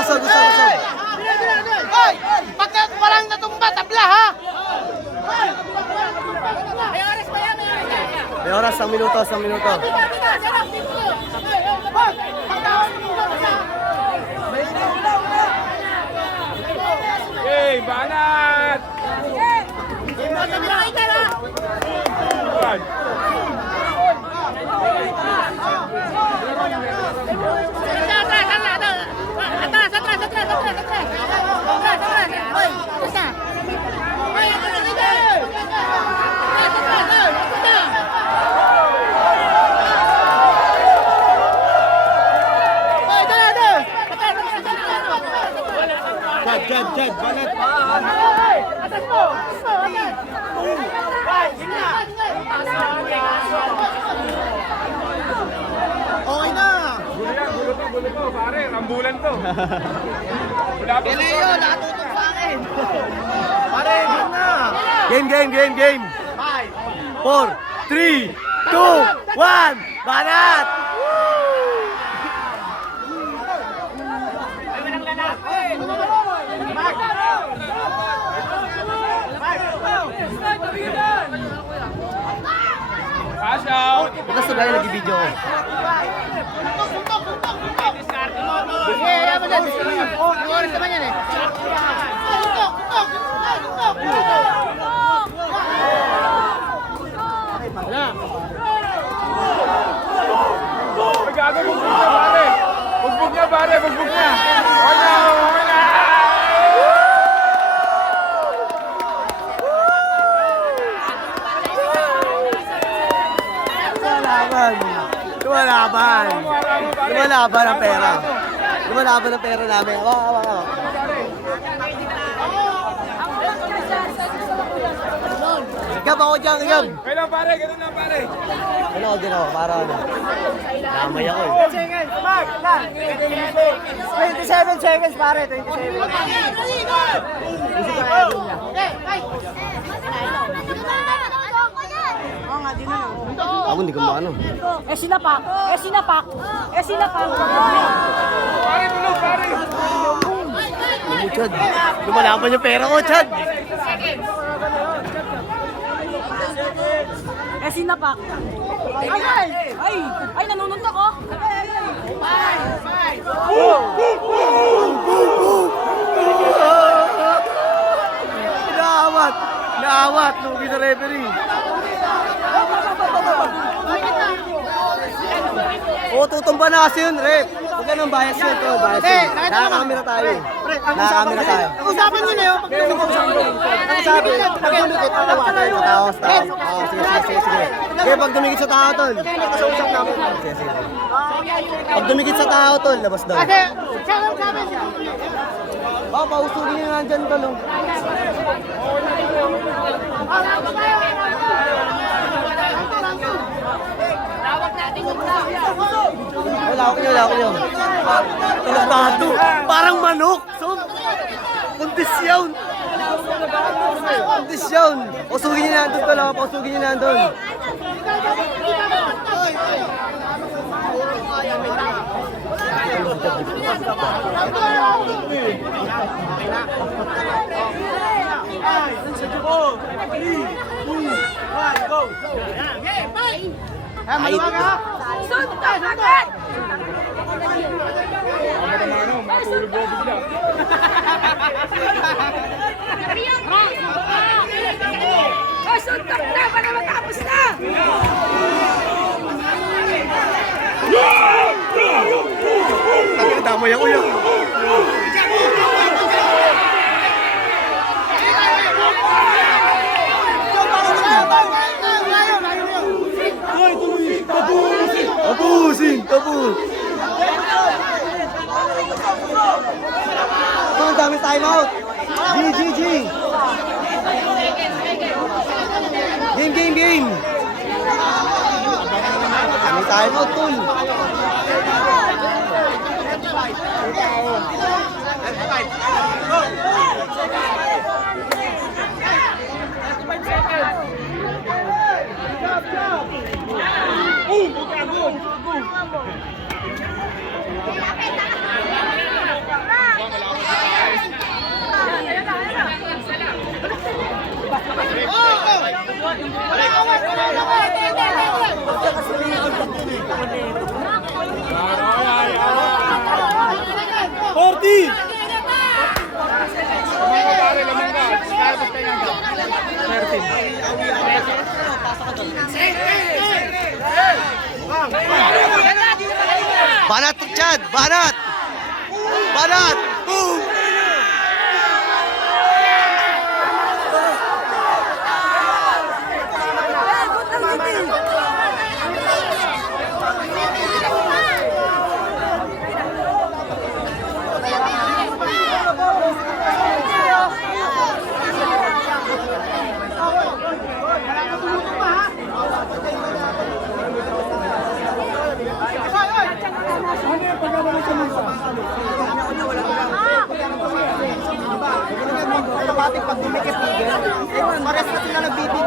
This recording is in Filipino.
usog. Hoy! Pagka walang natumba, tabla ha! May oras, 1 minuto. Hey, banat! Jad, banat. Okay na. Gulo to, pare. Rambulan to. Wala pa Leo, nakatutok sa akin. Pare, game na. Game. 4, 3, 2, 1. Banat! Cash out! Basta ba yung nag-video ko? Ayan mo dyan. Ang oras naman yan eh. Ay, gago, bugbog niya, pare. Bugbog niya. Okay na. Lumalaban ang pera. Lumalaban ang pera namin. Awak. Gab ako dyan, Gab. Kailan, pare? Ganun lang, pare. Ano ako din ako, para ano. Damay ako eh. 27 seconds pare, 27. Ako hindi ko maano. Sinapak. Pare, tulog, pare. Chad. Lumalaban yung pera ko, Chad. Sinapak. Ay, nanununtok oh. Naawat. Lugi na referee. Tutumba na kasi yun, rep. Huwag ka nang bias yun. Nakakamera tayo. Usapan nyo na yun. Sige, pag dumikit sa tao, tol. Sige. Pag dumikit sa tao, tol, labas daw. Pausugin nyo nandyan, tol. Lawak nyo. Talado. Parang manok. Kondisyon. Usugin nyo nandun, tol. Pausugin nyo nandun. Maluwag ha? Suntok agad! Matulog mo bigla. Suntok na para matapos na! Damay ako yan. Tapos. Ang dami time out. G. Game. Dami time out, tol. Banat, Chad! Banat! Banat! Automatic pag dumikit, pares na sila nagbibigay.